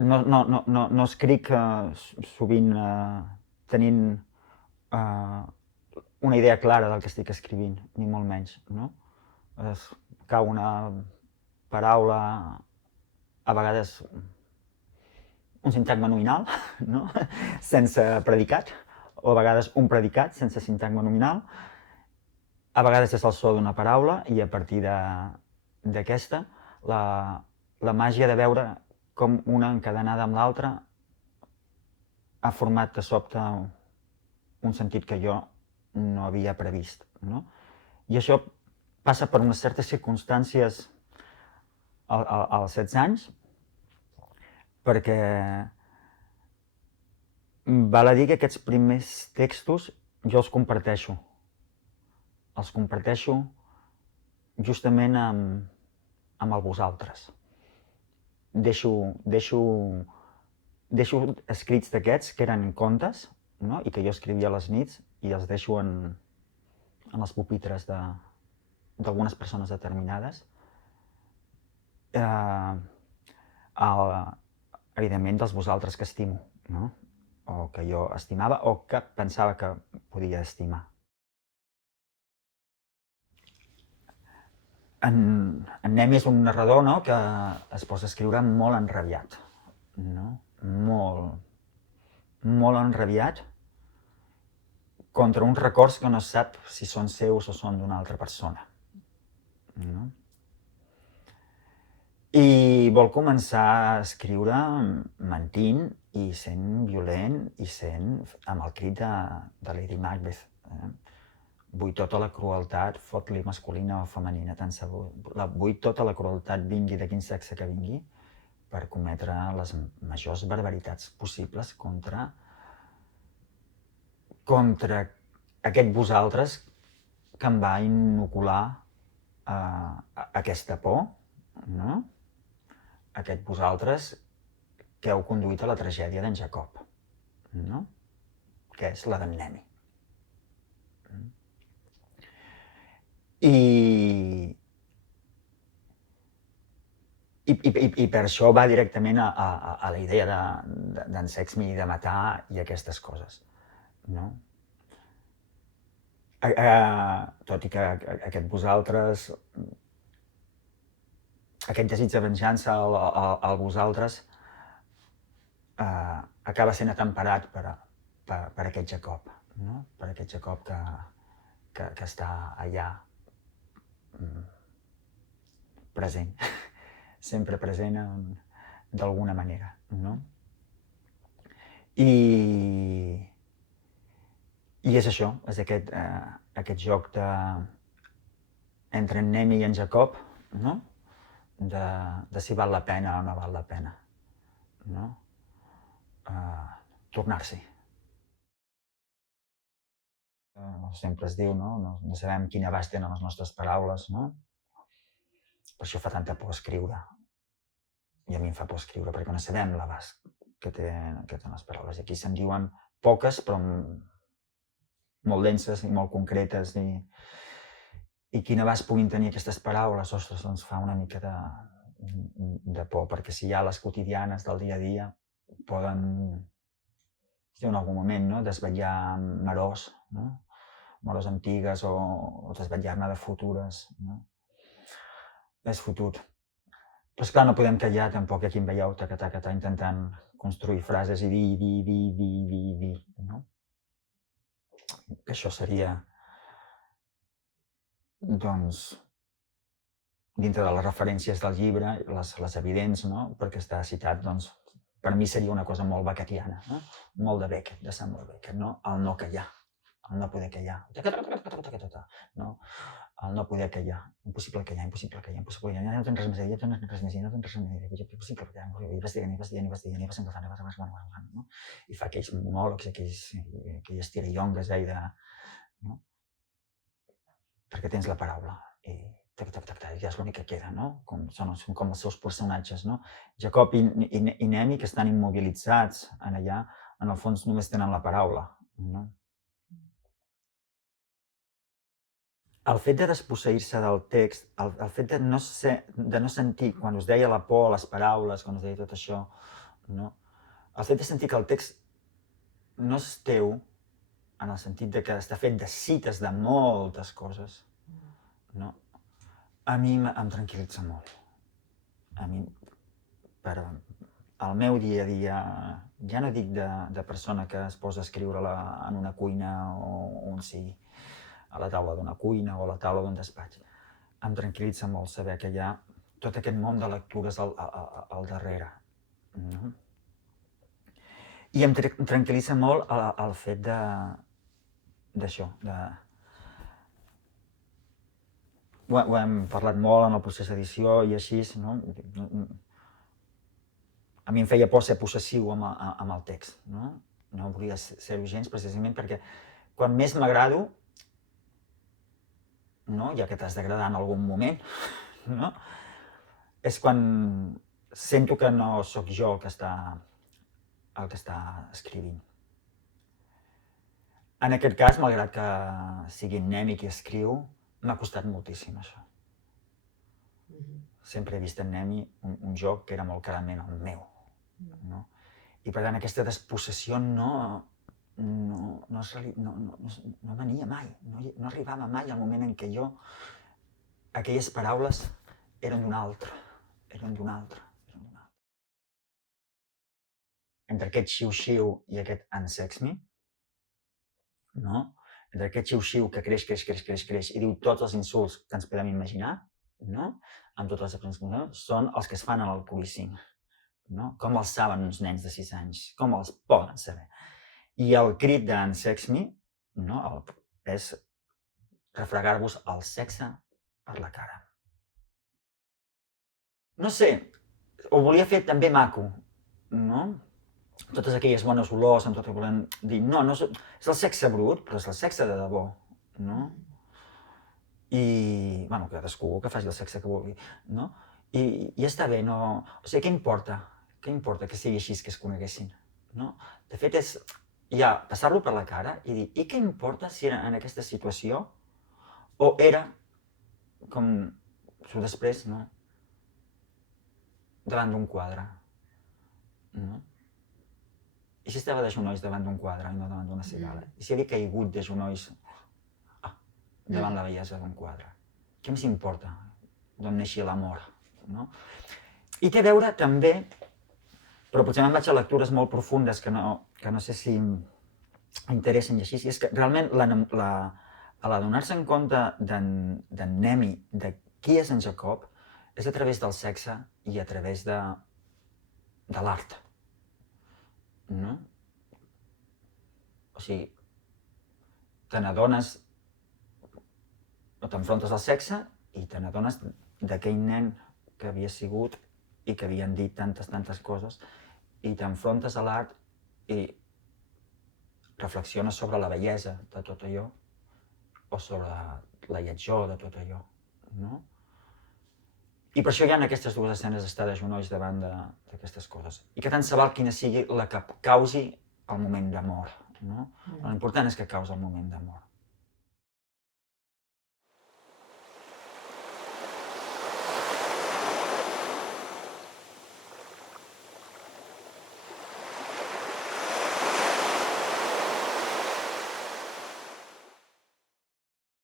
no escric sovint tenint una idea clara del que estic escrivint, ni molt menys, no? Es cau una paraula, a vegades un sintagma nominal, no? Sense predicat, o a vegades un predicat sense sintagma nominal, a vegades és el so d'una paraula i a partir d'aquesta la màgia de veure com una encadenada amb l'altra ha format de sobte un sentit que jo no havia previst, no? I això passa per unes certes circumstàncies als 16 anys, perquè val a dir que aquests primers textos jo els comparteixo. Els comparteixo justament amb el vosaltres. Deixo escrits d'aquests que eren contes, no? I que jo escrivia a les nits i els deixo en les pupitres d'algunes persones determinades. Evidentment dels vosaltres que estimo, no? O que jo estimava o que pensava que podia estimar. En Nemi és un narrador, no?, que es posa a escriure molt enrabiat, no? Molt enrabiat contra uns records que no sap si són seus o són d'una altra persona, no? I vol començar a escriure mentint i sent violent i sent amb el crit de Lady Macbeth. Vull tota la crueltat, fot-li masculina o femenina, tant se vull tota la crueltat, vingui de quin sexe que vingui, per cometre les majors barbaritats possibles contra aquest vosaltres que em va inocular aquesta por, no? Aquest vosaltres que heu conduït a la tragèdia d'en Jacob, no? Que és la d'en Nemi. I per això va directament a la idea d'en Sex-Me i de matar i aquestes coses, no? Tot i que aquest vosaltres, aquest desig de venjança al vosaltres acaba sent atemperat per aquest Jacob, no? Per aquest Jacob que està allà present, sempre present d'alguna manera, no? I és això, és aquest joc entre en Nemi i en Jacob, no? De si val la pena o no val la pena, no? Tornar-s'hi. Sempre es diu, no? No sabem quin abast tenen les nostres paraules, no? Per això fa tanta por escriure. I a mi em fa por escriure, perquè no sabem l'abast que tenen les paraules. I aquí se'n diuen poques, però molt denses i molt concretes. I quin abast puguin tenir aquestes paraules, ostres, doncs fa una mica de por, perquè si ja les quotidianes del dia a dia poden, en algun moment, no?, desvetllar marors, no? Marors antigues o desvetllar-ne de futures, no? És fotut. Però esclar, no podem callar tampoc, aquí em veieu taca, intentant construir frases i dir, no? Que això seria, doncs, dintre de les referències del llibre, les evidents, no? Perquè està citat, doncs, per mi seria una cosa molt beckettiana, no? Molt de Beckett, de Samuel Beckett, no? El no callar, el no poder callar, no? El no poder callar, impossible callar, impossible callar, no tens res més a dir, no tens res més a dir, no tens res més a dir, impossible callar, i vas agafant, no? I fa aquells monòlegs, aquelles tirallongues, no? Perquè tens la paraula, i ja és l'únic que queda, no? Són com els seus personatges, no? Jacob i Nemi, que estan immobilitzats en allà, en el fons només tenen la paraula, no? El fet de desposseir-se del text, el fet de no sentir, quan us deia la por a les paraules, quan us deia tot això, no? El fet de sentir que el text no és teu, en el sentit de que està fet de cites de moltes coses, no? A mi em tranquil·litza molt. A mi, per al meu dia a dia, ja no dic de persona que es posa a escriure en una cuina o on sigui, a la taula d'una cuina o a la taula d'un despatx. Em tranquil·litza molt saber que hi ha tot aquest món de lectures al darrere. No? I em tranquil·litza molt el fet d'això. Ho hem parlat molt en el procés d'edició i així, no? A mi em feia por ser possessiu amb el text, no? No volia ser-ho gens, precisament perquè quan més m'agrado, no? Ja que t'has d'agradar en algun moment, no? És quan sento que no sóc jo el que està escrivint. En aquest cas, malgrat que sigui Nemi qui escriu, m'ha costat moltíssim això. Sempre he vist en Nemi un joc que era molt clarament el meu. No? I per tant aquesta despossessió no venia mai, no arribava mai al moment en què aquelles paraules eren d'un altre. Entre aquest xiu-xiu i aquest unsex me, no? Entre aquest xiu-xiu que creix i diu tots els insults que ens podem imaginar, no? Amb totes les expressions, són els que es fan en el policing. No? Com els saben uns nens de 6 anys? Com els poden saber? I el crit d'Unsex Me, no? És refregar-vos el sexe per la cara. No sé, ho volia fer també maco, no? Totes aquelles bones olors, amb tot el que volem dir, no, és el sexe brut, però és el sexe de debò, no? I, bueno, cadascú que faci el sexe que vulgui, no? I està bé, no? O sigui, què importa? Què importa que sigui així que es coneguessin? No? De fet, és ja passar-lo per la cara i dir, i què importa si era en aquesta situació o era, com després, no? Davant d'un quadre. No? I si estava de genolls davant d'un quadre i no davant d'una cigala? I si havia caigut de genolls davant la bellesa d'un quadre? Què més importa d'on neixia l'amor? No? I té a veure també, però potser me'n vaig a lectures molt profundes que no sé si interessen i així, i és que realment l'adonar-se en compte d'en Nemi, de qui és en Jacob, és a través del sexe i a través de l'art. No? O sigui, te n'adones o t'enfrontes al sexe i te n'adones d'aquell nen que havia sigut i que havien dit tantes coses, i t'enfrontes a l'art i reflexiones sobre la bellesa de tot allò o sobre la lletjor de tot allò, no? I per això hi ha aquestes dues escenes d'estar de genolls davant d'aquestes coses. I que tant se val quina sigui la que causi el moment d'amor, no? L'important és que causa el moment d'amor.